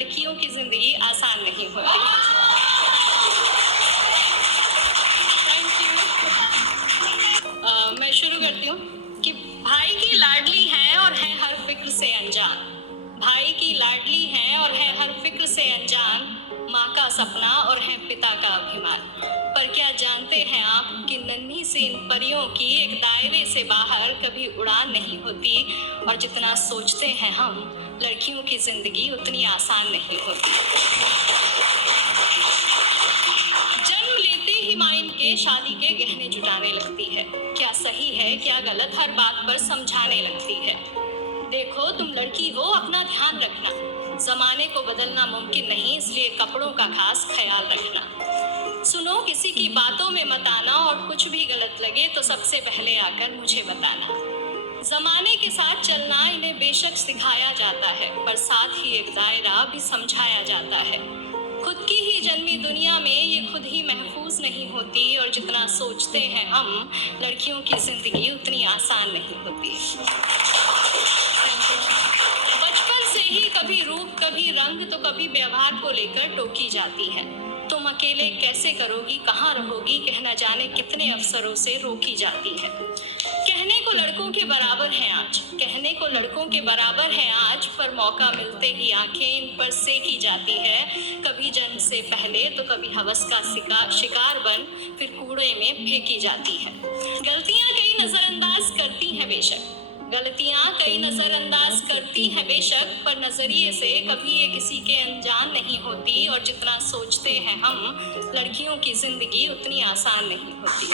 लड़कियों की जिंदगी आसान नहीं होती। Thank you. मैं शुरू करती हूँ कि भाई की लाडली है और है हर फिक्र से अनजान। भाई की लाडली है और है हर फिक्र से अनजान। माँ का सपना और है पिता का अभिमान। पर क्या जानते हैं आप कि नन्ही सी इन परियों की एक दायरे से बाहर कभी उड़ान नहीं होती, और जितना सोचते हैं हम लड़कियों की जिंदगी उतनी आसान नहीं होती। जन्म लेते ही माँ इनके शादी के गहने जुटाने लगती है। क्या सही है क्या गलत हर बात पर समझाने लगती है। देखो तुम लड़की हो, अपना ध्यान रखना, जमाने को बदलना मुमकिन नहीं, इसलिए कपड़ों का खास ख्याल रखना। सुनो किसी की बातों में मत आना, और कुछ भी गलत लगे तो सबसे पहले आकर मुझे बताना। जमाने के साथ चलना इन्हें बेशक सिखाया जाता है, पर साथ ही एक दायरा भी समझाया जाता है। खुद की ही जन्मी दुनिया में ये खुद ही महफूज नहीं होती, और जितना सोचते हैं हम लड़कियों की जिंदगी उतनी आसान नहीं होती। बचपन से ही कभी रूप कभी रंग तो कभी व्यवहार को लेकर टोकी जाती है। तुम अकेले कैसे करोगी, कहाँ रहोगी, कहना जाने कितने अवसरों से रोकी जाती है। कहने को लड़कों के बराबर है आज, कहने को लड़कों के बराबर है आज, पर मौका मिलते ही आंखें इन पर सेकी जाती है। कभी जन्म से पहले तो कभी हवस का शिकार बन फिर कूड़े में फेंकी जाती है। गलतियां कई नजरअंदाज करती हैं बेशक, गलतियां कई नजरअंदाज करती हैं बेशक, पर नजरिए से कभी ये किसी के अनजान नहीं होती, और जितना सोचते हैं हम लड़कियों की जिंदगी उतनी आसान नहीं होती।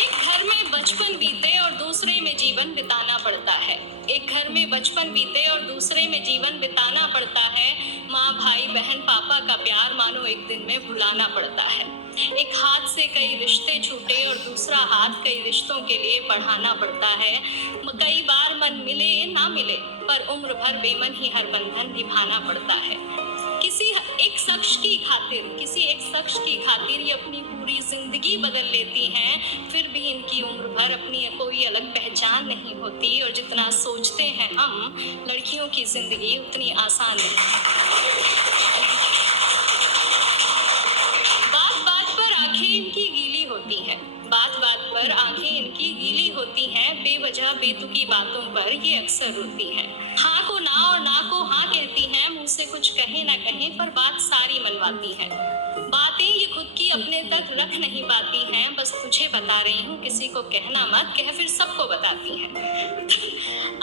एक घर में बचपन बीते और दूसरे में जीवन बिताना पड़ता है। एक घर में बचपन बीते और दूसरे में जीवन बिताना पड़ता है। माँ भाई बहन पापा का प्यार मानो एक दिन में भुलाना पड़ता है। एक हाथ से कई रिश्ते छूटे और दूसरा हाथ कई रिश्तों के लिए बढ़ाना पड़ता है। कई बार मन मिले ना मिले, पर उम्र भर बेमन ही हर बंधन निभाना पड़ता है। किसी एक शख्स की खातिर ये अपनी पूरी जिंदगी बदल लेती हैं, फिर भी इनकी उम्र भर अपनी कोई अलग पहचान नहीं होती, और जितना सोचते हैं हम लड़कियों की जिंदगी उतनी आसान नहीं। बात पर आंखें इनकी गीली होती हैं, बात पर आंखें इनकी गीली होती हैं, बेवजह बेतुकी बातों पर ये अक्सर रोती हैं। हाँ को ना और ना को हाँ कहती हैं, मुंह से कुछ कहे ना कहें पर बात सारी मनवाती हैं। बातें ये खुद की अपने तक रख नहीं पाती हैं, बस तुझे बता रही हूँ किसी को कहना मत, कह फिर सबको बताती हैं।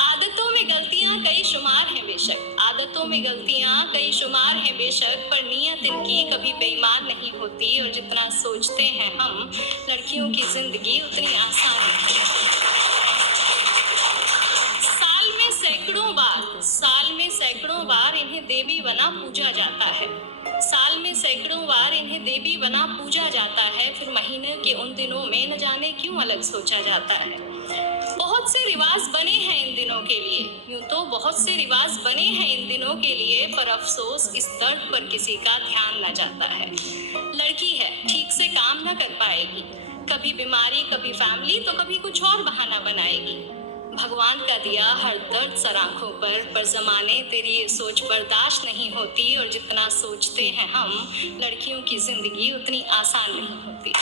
आदतों में गलतियां कई शुमार हैं बेशक, आदतों में गलतियां कई शुमार हैं बेशक, पर नीयत इनकी कभी बेईमान नहीं होती, और जितना सोचते हैं हम लड़कियों की जिंदगी उतनी आसान नहीं होती। साल में सैकड़ों बार इन्हें देवी बना पूजा जाता है। साल में सैकड़ों बार इन्हें देवी बना पूजा जाता है, फिर महीने के उन दिनों में न जाने क्यों अलग सोचा जाता है। बहुत से रिवाज बने हैं इन दिनों के लिए, यूं तो बहुत से रिवाज बने हैं इन दिनों के लिए, पर अफसोस इस दर्द पर किसी का ध्यान न जाता है। लड़की है, ठीक से काम न कर पाएगी, कभी बीमारी कभी फैमिली तो कभी कुछ और बहाना बनाएगी। भगवान का दिया हर दर्द सर आंखों पर जमाने तेरी ये सोच बर्दाश्त नहीं होती, और जितना सोचते हैं हम लड़कियों की जिंदगी उतनी आसान नहीं होती।